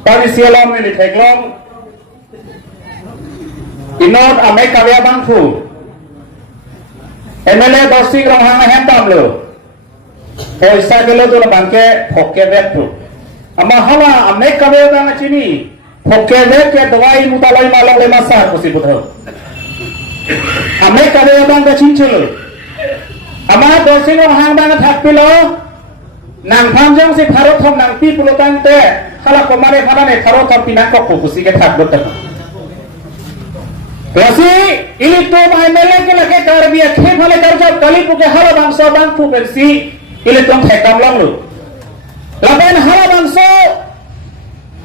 Tadi sialam ini teklong inot ame kawya bangfu MLA dosi rong hang hentam lo poisa kelo tu bangke hokke betu ama hala ame kawya bang chini hokke bet ke dawai mutalai malong le masar kusi budho ame kawya bang ka chinchelo ama dosi rong hang bang thakpilo nang phamjang si bharot thom nang pi pulotang te hala komare phanane bharot thom pinak ko kusi ke thak bot Rasi ini tu MLA ke lagi karbiya khe phale karja kali puke hala bangsa bang pu pensi ini tu thekam long lu laban hala bangsa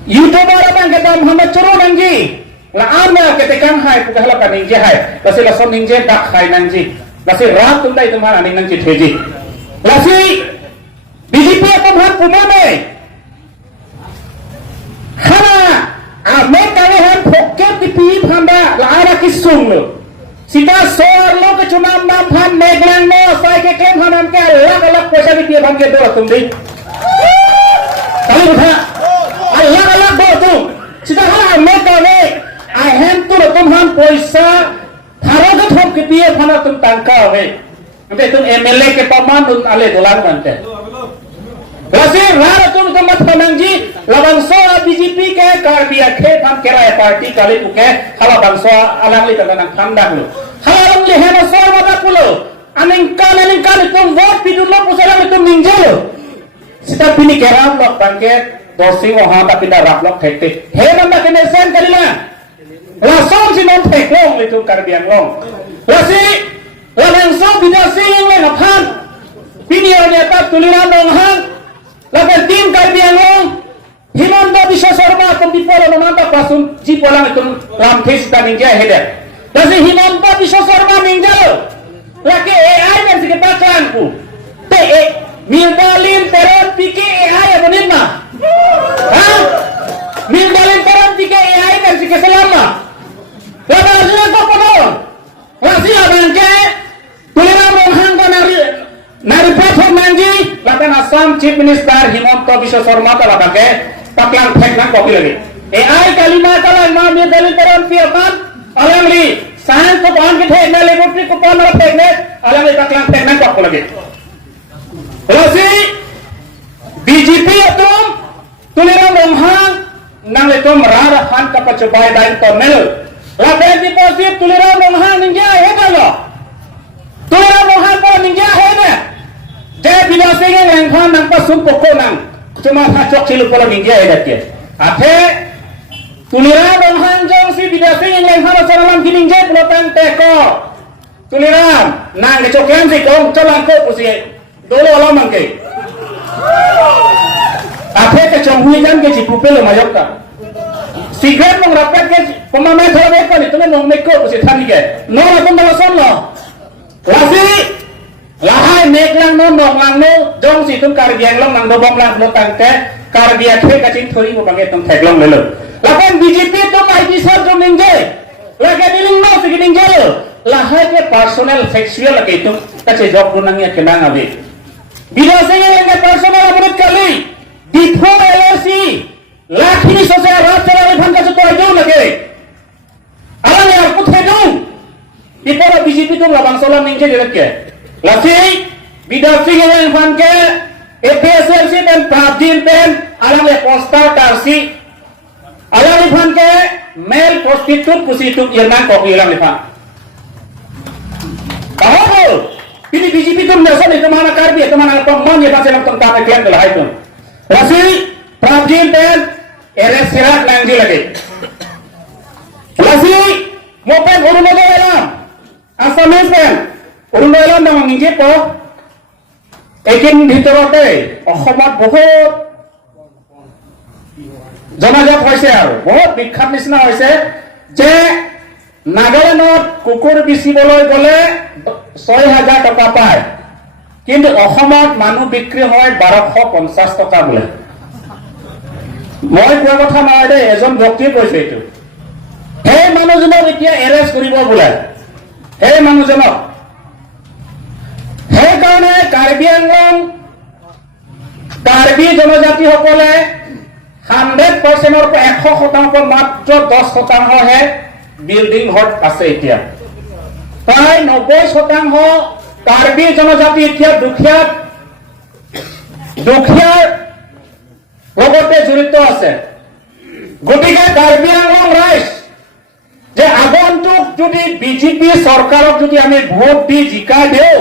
YouTuber bang ke tam hamba churu nangji la amna ke tekan hai puke hala ka ningje hai lasi lason ningje dak khai nangji lasi rat tum dai tumhar aning nangji theji lasi BJP tumhar pumane hala ame kale han phokke tipi phanda la ara kisung lo sita sor lo ke chunam na phan meglang no sai ke klem hanan ke alak paisa tipi phan ke do tum dei kali utha alak do tum sita hala ame kale I hem tu tum han paisa tharo ke thom ke tipi phan tum tangka ave ante tum MLA ke paman tum ale dolan bante Rasi rara tum mat panangji labangso BJP ke karbiya khe tham kerai party kali puke hala bangso alang li tanang thandak lu hala li hema so mata kulo aning kan tum vote pidulo pusala tum ningjalo sita pini keram lok bangke dosi waha ta pinda rap lok thekte he nanda kene sen kalila la som si non theklong li tum karbiya long rasi labangso bidasi ling le naphan pini ane ta tulira nong hang laban tim karbiya long Himanta Biswa Sarma akan dipola memantau pasun jipolang itu ramthis dan ninja hede. Jadi Himanta Biswa Sarma ninja lagi AI dan sekitarkan ku. Te Mildalin teron pike AI apa nima? Hah? Mildalin teron pike AI dan sekitarnya. Lalu hasilnya apa pun? Hasil abangke tuliran menghang dan nari platform nanti. Lalu Assam Chief Minister Himanta Biswa Sarma telah pakai paklang thek nang kopi lagi AI kalima kalan ma mir dalil teron piapan alang li sahan ko on ke thek na le botri ko pon na thek ne alang li paklang thek nang kopi lagi Rasi BJP atum tulira monghang nang le tum rara han ka pachubai dain to mel la ben deposit tulira monghang ninja he galo tulira monghang ko ninja he ne je binase nge nang khan nang pa sum poko nang cuma hacok cilu pola ninja edat dia ate tulira monghang jong si bidasi yang lain hara saralam kininja pelotang teko tuliram nang ke cokyan si kong calang ko pusi dolo alamang ke ate ke chong huijan ke cipupelo mayokka sigret mong rapat ke pemamai thola beko ni tulen mong meko pusi thani ke no akon dalason lo lasi lahai neklang no noklang no jong si tum karbiang long nang dobong lang no tangte karbiak he kacing thori mo banget tum theklong lelo lapan BJP tum IT sar tum ninje lagi diling no sigi ninje lahai ke personal sexual lagi tum kace job runang ya kenang abe bidase ye personal abrit kali dipho LLC lakhini sose rat chalale bhanga to ajo lage alang ya kuthe dong ipora BJP tum labang solam ninje jelek Lasi bidasi yang fanke APSLC dan Prabjin dan alang le poster tarsi alang le fanke male prostitute pusituk yernan kopi alang le fan. Tahu ini BJP itu merasa itu mana karbi itu mana pemon ya pasal tentang takian telah itu. Lasi Prabjin dan RS Sirat lanji lagi. Lasi mopen urun aja dalam Asamis dan Urundoilan nang ninje po ekin ভিতৰতে অসমত বহুত জনাজাত হৈছে আৰু বহুত বিখ্যাত নিচিনা হৈছে যে নাগালেণ্ডত কুকুৰ বিচিবলৈ গলে ৬,০০০ টকা পায় কিন্তু অসমত মানুহ বিক্ৰী হয় ১২৫০ টকা বোলে মই কোৱা কথা নহয় দে এজন ব্যক্তিয়ে কৈছে এইটো সেই মানুহজনক এতিয়া এৰেষ্ট কৰিব বোলে সেই মানুহজনক সেইকাৰণে কাৰ্বি আংলং কাৰ্বি জনজাতি সকলে 100%ৰ পৰা 100% মাত্ৰ 10%হে বিল্ডিং ঘৰ আছে এতিয়া প্ৰায় 90% কাৰ্বি জনজাতি এতিয়া দুখীয়াৰ লগতে জড়িত আছে গতিকে কাৰ্বি আংলং ৰাইজ যে আগন্তুক যদি বিজেপি চৰকাৰক যদি আমি ভোট দি জিকাই দিওঁ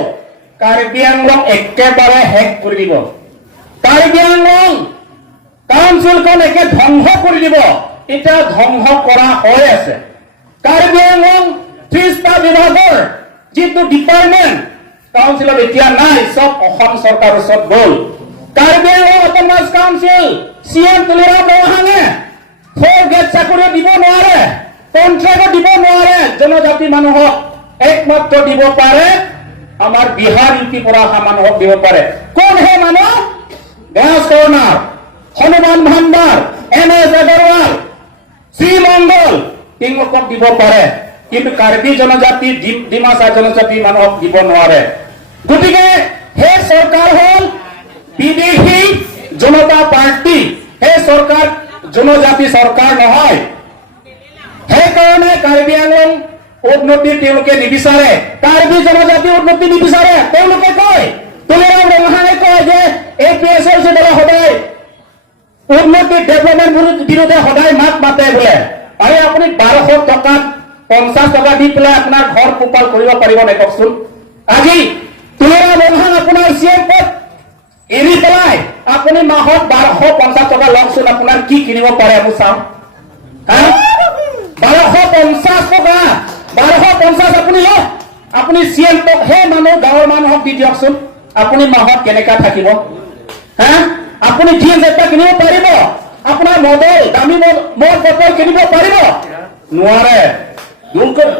কাৰ্বি আংলং একেবাৰে শেষ কৰি দিব কাৰ্বি আংলং কাউন্সিলখন একে ধ্বংস কৰি দিব এটা ধ্বংস কৰা হৈ আছে কাৰ্বি আংলং 30টা বিভাগৰ যিটো ডিপাৰ্টমেণ্ট কাউন্সিলত এতিয়া নাই সব অসম চৰকাৰৰ ওচৰত গ'ল Karbi Anglong autonomous council CM Tuliram বৰহাঙে 4 গেট চাকৰি দিব নোৱাৰে কন্ট্ৰেক্ট দিব নোৱাৰে জনজাতি মানুহক একমাত্ৰ দিব পাৰে আমাৰ বিহাৰ ইউপি পৰা অহা মানুহক দিব পাৰে কোন হে মানুহ গেছ কৰ্ণাৰ হনুমান ভাণ্ডাৰ এনএছ আগৰৱাল শ্ৰীমংগল তেওঁলোকক দিব পাৰে কিন্তু কাৰ্বি জনজাতি ডিমাচা জনজাতি মানুহক দিব নোৱাৰে গতিকে হে চৰকাৰ হল বিদেশী জনতা পাৰ্টি হে চৰকাৰ জনজাতি চৰকাৰ নহয় সেইকাৰণে কাৰ্বি আংলং উন্নতি তেওঁলোকে নিবিচাৰে কাৰ্বি জনজাতি উন্নতি নিবিচাৰে তেওঁলোকে কয় তুলিৰাম বৰহাঙে কয় যে APSLC দলে সদায় উন্নতি ডেভেলপমেণ্ট বিৰোধে সদায় মাত মাতে বোলে আৰে আপুনি 1200 টকাত 50 টকা দি পেলাই আপোনাৰ ঘৰ পোহপাল কৰিব পাৰিব নে কওকচোন আজি তুলিৰাম বৰহাং আপোনাৰ CM পদ এৰি পেলাই আপুনি মাহত 1250 টকা লওকচোন আপোনাৰ কি কিনিব পাৰে আমি চাওঁ 1250 টকা 1250 আপুনি লওক আপুনি CM পদ হে মানুহ গাঁৱৰ মানুহক দি দিয়কচোন আপুনি মাহত কেনেকা থাকিব আপুনি জিন্স এটা কিনিব পাৰিব আপোনাৰ মডেল দামী মদ বটল কিনিব পাৰিব নোৱাৰে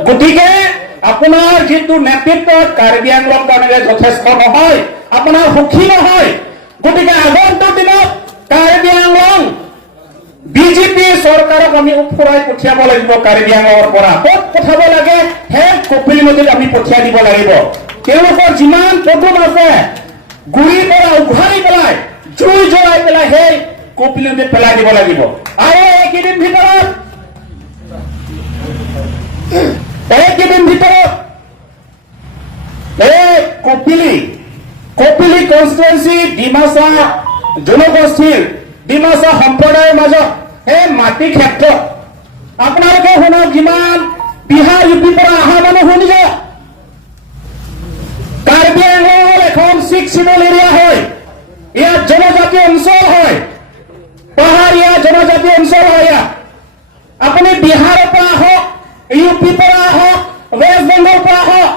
গতিকে আপোনাৰ যিটো নেতৃত্বত কাৰ্বি আংলং কাৰণে যথেষ্ট নহয় আপোনাৰ সুখী নহয় গতিকে আগন্তুক দিনত কাৰ্বি আংলং বিজেপি চৰকাৰক আমি উফৰাই পঠিয়াব লাগিব কাৰ্বি আংলঙৰ পৰা ক'ত পঠাব লাগে হে কপিলী নদীত আমি পঠিয়াই দিব লাগিব তেওঁলোকৰ যিমান পদুম আছে গুৰিৰ পৰা উঘালি পেলাই জুই জ্বলাই পেলাই সেই কপিলী নদীত পেলাই দিব লাগিব আৰু এইকেইদিন ভিতৰত এই কপিলী কনষ্টিটুৱেঞ্চি ডিমাচা জনগোষ্ঠীৰ ডিমাচা সম্প্ৰদায়ৰ মাজত এই মাটি ক্ষেত্ৰত আপোনালোকে শুনক যিমান বিহাৰ ইউপি পৰা অহা মানুহ শুনি যাওক কাৰ্বি আংলঙৰ এখন 6 শিডিউল এৰিয়া হয় ইয়াত জনজাতি অঞ্চল হয় পাহাৰীয়া জনজাতি অঞ্চল হয় ইয়াত আপুনি বিহাৰৰ পৰা আহক ইউপি পৰা আহক ৱেষ্ট বেংগলৰ পৰা আহক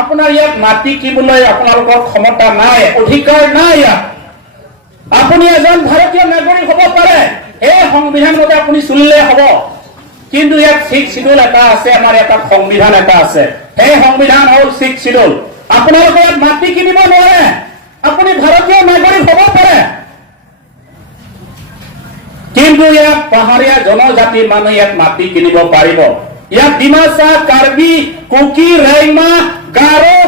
আপোনাৰ ইয়াত মাটি কিনিবলৈ আপোনালোকৰ ক্ষমতা নাই অধিকাৰ নাই ইয়াত আপুনি এজন ভাৰতীয় নাগৰিক হ'ব পাৰে এই সংবিধান মতে আপুনি চলিলে হ'ব কিন্তু ইয়াত 6 শিডিউল এটা আছে আমাৰ এটা সংবিধান এটা আছে এই সংবিধান হ'ল 6 শিডিউল আপোনালোকে ইয়াত মাটি কিনিব নোৱাৰে আপুনি ভাৰতীয় নাগৰিক হ'ব পাৰে কিন্তু ইয়াত পাহাৰীয়া জনজাতিৰ মানুহ ইয়াত মাটি কিনিব পাৰিব ইয়াত ডিমাচা কাৰ্বি কুকি ৰাইমা গাৰো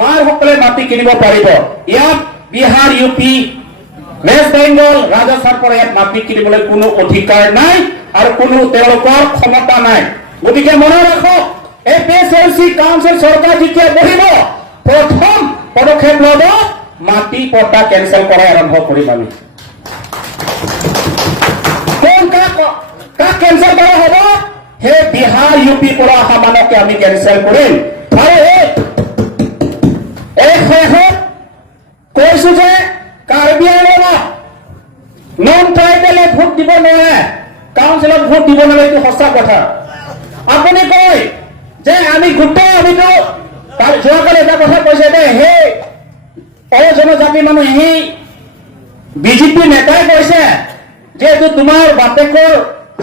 মাৰসকলে মাটি কিনিব পাৰিব ইয়াত বিহাৰ ইউপি ৱেষ্ট বেংগল ৰাজস্থানৰ পৰা ইয়াত মাটি কিনিবলৈ কোনো অধিকাৰ নাই আৰু কোনো তেওঁলোকৰ ক্ষমতা নাই গতিকে মনত ৰাখক APSLC কাউন্সিল চৰকাৰ যেতিয়া বহিব প্ৰথম পদক্ষেপ ল'ব মাটি পট্টা কেনচেল কৰাই আৰম্ভ কৰিম আমি কোন কাক কেনচেল কৰা হ'ব হে বিহাৰ ইউপি পৰা অহা মানুহকে আমি কেনচেল কৰিম আৰু এই শেষত কৈছো যে কাৰ্বি আংলঙত নন ট্ৰাইবেলে ভোট দিব নোৱাৰে কাউন্সিলত ভোট দিব নোৱাৰে এইটো সঁচা কথা আপুনি কয় যে আমি গোটেই আমিতো যোৱাকালি এটা কথা কৈছে যে সেই জনজাতি মানুহ সেই বিজেপি নেতাই কৈছে যে এইটো তোমাৰ বাপেকৰ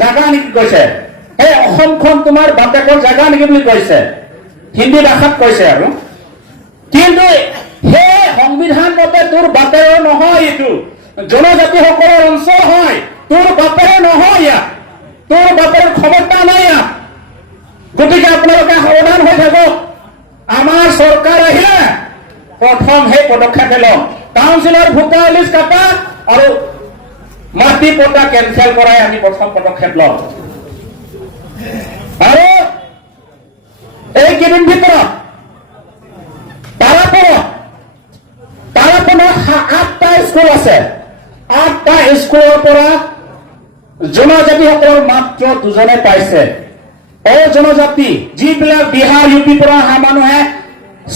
জাগা নেকি কৈছে এই অসমখন তোমাৰ বাপেকৰ জাগা নেকি বুলি কৈছে হিন্দী ভাষাত কৈছে আৰু কিন্তু সেই সংবিধান মতে তোৰ বাপেৰৰ নহয় এইটো জনজাতিসকলৰ অঞ্চল হয় তোৰ বাপেৰে নহয় ইয়াত তোৰ বাপেৰ ক্ষমতা নাই ইয়াত গতিকে আপোনালোকে সাৱধান হৈ থাকক আমাৰ চৰকাৰ আহিলে প্ৰথম সেই পদক্ষেপ লওক কাউন্সিলৰ ভোটাৰ লিষ্ট কাটা আৰু মাটি পটা কেনচেল কৰাই আমি প্ৰথম পদক্ষেপ লওঁ আৰু এই কেইদিন ভিতৰত তাৰাপণত 8টা স্কুল আছে 8টা স্কুলৰ পৰা জনজাতিসকলৰ মাত্ৰ 2জনে পাইছে জনজাতি যিবিলাক বিহাৰ ইউপি পৰা অহা মানুহে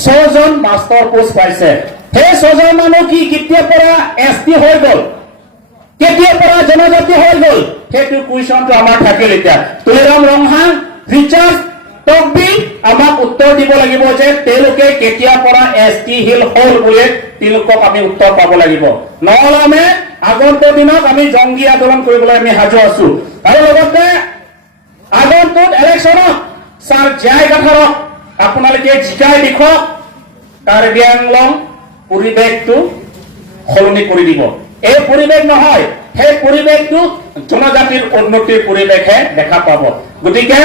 6জন মাষ্টৰ পোষ্ট পাইছে সেই 6জন মানুহ কি কেতিয়াৰ পৰা এছটি হৈ গ'ল কেতিয়াৰ পৰা জনজাতি হৈ গ'ল সেইটো কুৱেশ্যনটো আমাৰ থাকিল এতিয়া তুলিৰাম ৰংহাং ৰিচাৰ্জ টকবি আমাক উত্তৰ দিব লাগিব যে তেওঁলোকে কেতিয়াৰ পৰা এছটি হিল হ'ল বুলি তেওঁলোকক আমি উত্তৰ পাব লাগিব নহ'লে আমি আগন্তুক দিনত আমি জংগী আন্দোলন কৰিবলৈ আমি সাজু আছো আৰু লগতে আগন্তুক ইলেকশ্যনত ছাৰ জয় গাথাৰক আপোনালোকে জিকাই দেখুৱাওক কাৰ্বি আংলং পৰিৱেশটো সলনি কৰি দিব এই পৰিৱেশ নহয় সেই পৰিৱেশটো জনজাতিৰ উন্নতিৰ পৰিৱেশহে দেখা পাব গতিকে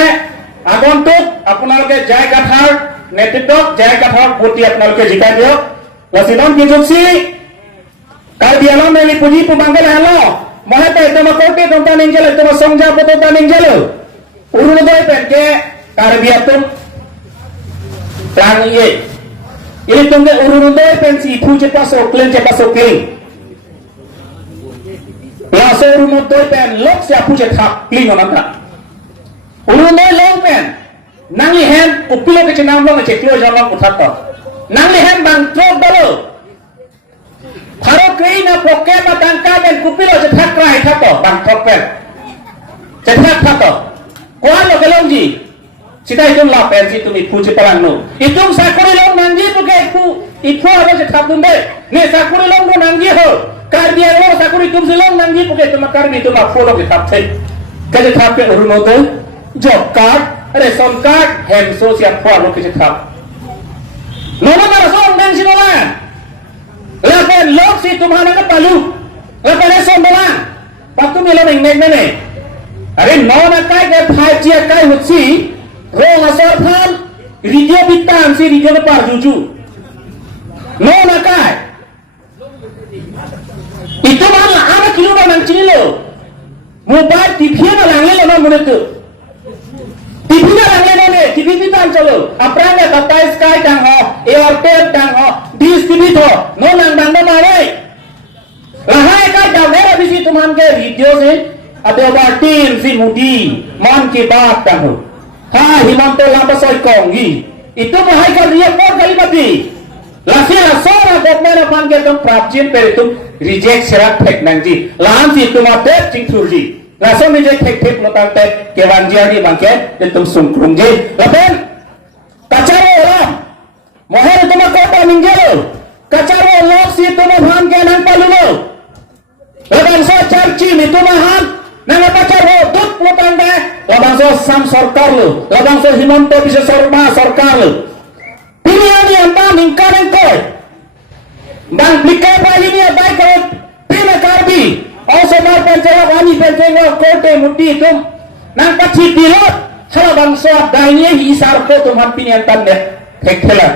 আগন্তুক আপোনালোকে জয় গাথাৰ নেতৃত্বত জয় গাথাৰ প্ৰতি আপোনালোকে জিকাই দিয়ক লাচিদন কিজুচি Karbi alam dari puji pemanggal halo, mahata itu makote tonton ninjalo itu masongja tonton ninjalo, urun doi penke karbi atum tang ye, ini tunggu urun doi pensi puji pasok clean, laso urun doi pen lok siap puji thap clean orang tak, urun doi long pen, nangi hand upilo kecenam long ceklo jalan utat tak, nangi hand bang trok dalo. Kalau kena poket matangka dan kupilo cetak kerai tato bang poket cetak tato kuan lo kelongji cita itu lah pensi itu mi puji perang nu itu sakuri long nangji tu ke itu apa cetak tumbe ne sakuri long tu nangji ho karbi lo sakuri tum silong nangji puke tu makarbi tu mak follow cetak cek ke cetak ke urun itu job card ration card hem sosial kuan lo ke cetak nono narasong dan sinolan lakukan lok si tumhana ka palu lakukan sombola waktu bilang nek nene are nona kai ke phajia kai hutsi ro asar tham radio bitan si radio par juju nona kai itu mana ana kilo nang chini lo mobile tv na langle lo na mune tu tv na langle none tv bitan chalo apranga tata sky tang ho airtel tang ho dis tv tho no nang bang na mare lahai ka damera bisi tuman ke video se ade batin si mudi man ki baat tang ho ha himanto lamba soi kongi itu mahai ka dia por kali mati lasia sora gopmena pan ke tum prapjin pe tum reject serat thek nangji lan si tumate ching thurji laso reject thek lo tante ke wanjia ni bangke tum sungkrung ji lapen kacaro olam moher tuma kota ningjalo kacaro lok si tuma bhan ke nang palulo labang so charchi ni tuma han nang pacaro dut lotande labang so sam sarkar lo labang so himanto bisa sarma sarkar lo pilihan anta ningkaran ko bang blikay pali ni abay ko pina karbi also mar panjara wani panjara kote muti tum nang pachi pilot hala bang so daiye hisar ko tum han pilihan tande thekela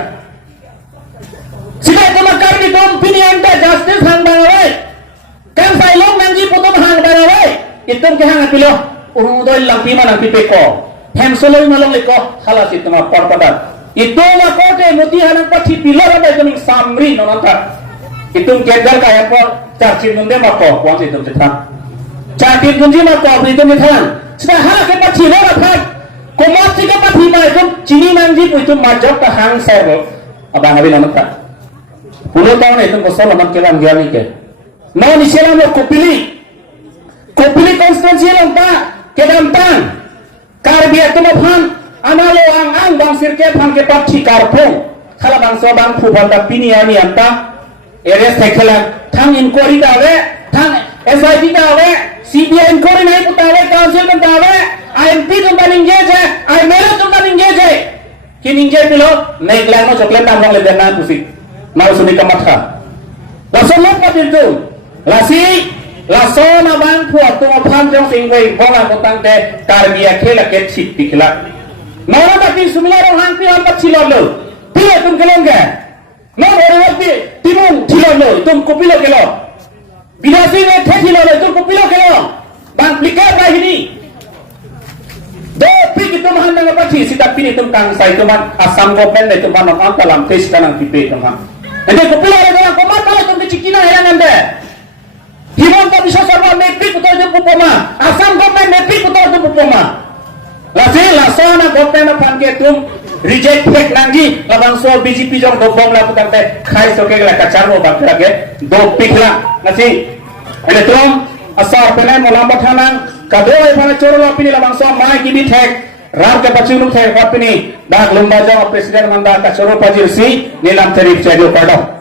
sila tuma karbi tum pilihan ta justice hang bangawai kan sai long nangji putum hang bangawai itum ke hang pilo urudoi lang pima nang pipeko hem soloi malong leko hala si tuma parpadat itu makote muti hanang pachi pilot ada jeming samri nonata itu kegal kaya ko cacin nunde mako kuang itu cetak cacin nunde mako itu cetak sudah hal ke pachi lora kan komat tiga pachi ma itu cini nangji itu majok ke hang servo abang abi nonata 10 tahun itu kosong laman kelang giani ke no ni selam kopili konstansi lompa kedampang karbiat tu maphan amalo ang bang sirke bang ke pachi karpong khala bang so bang phu banda pini ani anta eres thekela thang inquiry dawe thang SIT dawe CBI inquiry nahi putawe council mein dawe IMP tum engage I mele tum engage kin engage pilo naik lang no chocolate tam bang le dena kusi mau suni kamatha laso lok patil tu lasi laso na bang phu tu phan jong singwei bonga kotang te karbia khela ke chit pikla Nona tapi sumila orang hang pi apa cilolo. Pila tum kelongga. No orang tapi timun cilolo tum kopilo kelo. Bidasi ne theti lo le tu ko pilo ke lo. Bang plikar ba hini. Do pi ki tum han na pa thi sita pini tum kang sai tum asam government ne tum han on talam tes kanang pipe tum han. Ende ko pilo le ko ma ta tum ki chikina heran ande. Himanta Biswa Sarma nepi putar tum pupoma. Asam government nepi putar tum pupoma. Lasi lasona government na pan ke tum reject fake nangi labang so BJP jong do bom la putar te khai soke la kachar mo bakra ke do pikla nasi ene trom asar pene molam bathanang kado ai phana choro la pini labang so mai ki bi thek ram ke pachunu thek apini dak lumba jong president manda ka choro pajir si nilam tarif chajo pado